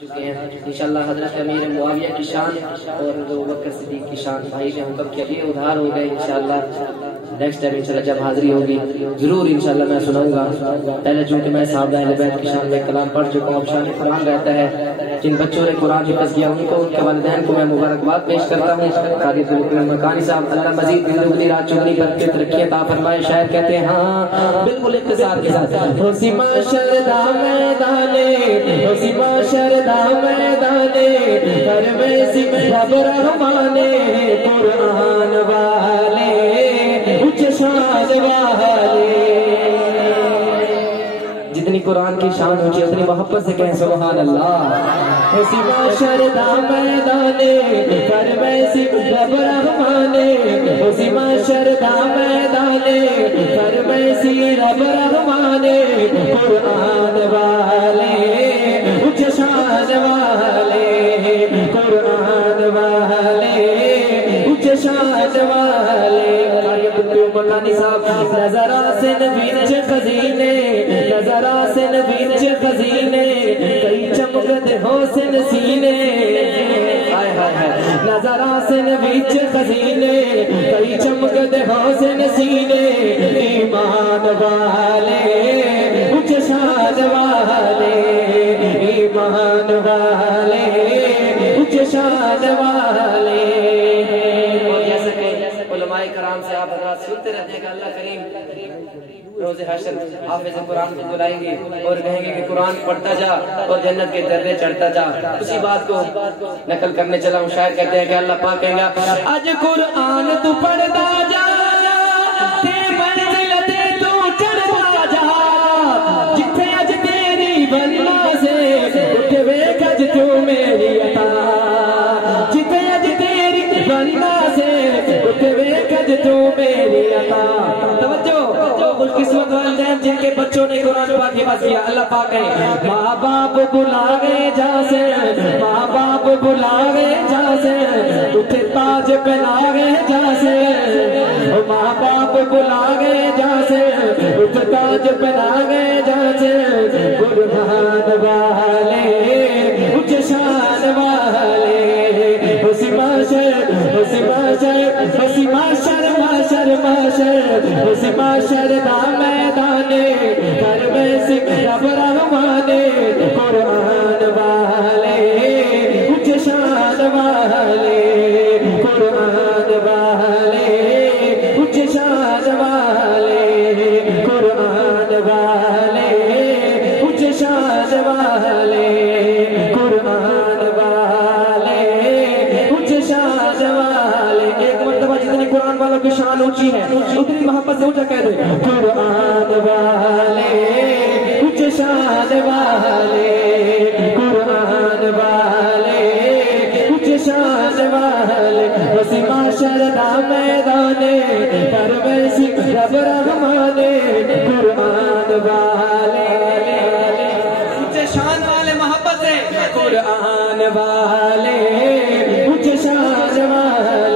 چکے ہیں انشاءاللہ حضرت امیر معاویہ کی شان اور ابو بکر صدیق کی شان بھائی نے حکم کیا یہ ادھار ہو گئے انشاءاللہ نیکسٹ ٹائم انشاءاللہ جب حاضری ہوگی ضرور انشاءاللہ میں سناؤں گا. پہلے چونکہ میں صحابہ اہل بیت کی شان میں کلام پڑھ چکا ہوں. شان قرآن رہتا ہے جن بچوں نے قرآن حفظ کیا ان کو ان کے والدین کو میں مبارکباد پیش کرتا ہوں. قاری ذوالقرن مکانی صاحب اللہ مزید دن رات چگنی برکت رکھے عطا فرمائے. شاید کہتے ہیں ہاں بالکل اختصار کے ساتھ ہوسی معاشرہ میدانے ہوسی معاشرہ میدانے ہر میں سی رب رحمانے قرآن والے اچھ شان والے. جتنی قرآن کی شان اونچی اتنی محبت سے کہیں سبحان اللہ. ہوسی معاشرہ میدانے ہر میں سی رب رحمانے ہوسی معاشرہ میدانے ہر میں سی رب رحمانے قرآن والے اچھ شان والے قرآن والے اچھ شان والے. مکانی صاحب نظرہ سے نبی خزینے نظرہ سے نبی خزینے کئی چمکت حسن سینے نظرہ سے نبی خزینے کئی چمکت حسن سینے ایمان والے اچھ شان والے ایمان والے اچھ شان والے. علماء کرام سے آپ حضرات سنتے رہتے ہیں کہ اللہ کریم روز حشر حافظ قرآن کو بلائیں گے اور کہیں گے کہ قرآن پڑھتا جا اور جنت کے درجے چڑھتا جا. اسی بات کو نقل کرنے چلا ہوں. شاعر کہتے ہیں کہ اللہ پاک کہیں گا اج قرآن تو پڑھتا جا تے منزل تے تو چڑھتا جا جتھے اج تیری بننا سے اٹھ ویکھ اج تو میری عطا جتھے اج تیری بننا سے اٹھ ویکھ اج تو میری عطا. توجہ خوش قسمت والدین جن کے بچوں نے قرآن پاک حفظ کیا. اللہ پاک کہے ماں باپ بلاوے جا سے ماں باپ بلاوے جا سے اٹھے تاج پہناوے جا سے ماں باپ بلاوے جا سے اٹھے تاج پہناوے جا سے قرآن والے اچھ شان والے ہوسی معاشر ہوسی معاشر ہوسی معاشر معاشر معاشر ہوسی معاشر دا میدانے ہر میں سکھ رب رحمانے قرآن والے اچھ شان والے قرآن والے اچھ شان والے قرآن والے اچھ شان والے قرآن والے اچھ شان والے. ایک مرتبہ جتنی قرآن والوں کی شان اونچی ہے اتنی محبت سے اونچا کہہ دے قرآن والے اچھ شان والے قرآن والے اچھ شان والے. ہوسی معاشرہ میدانے پر میں سکھ رب رحمانے قرآن والے اچھ شان والے محبت سے قرآن والے اچھ شان والے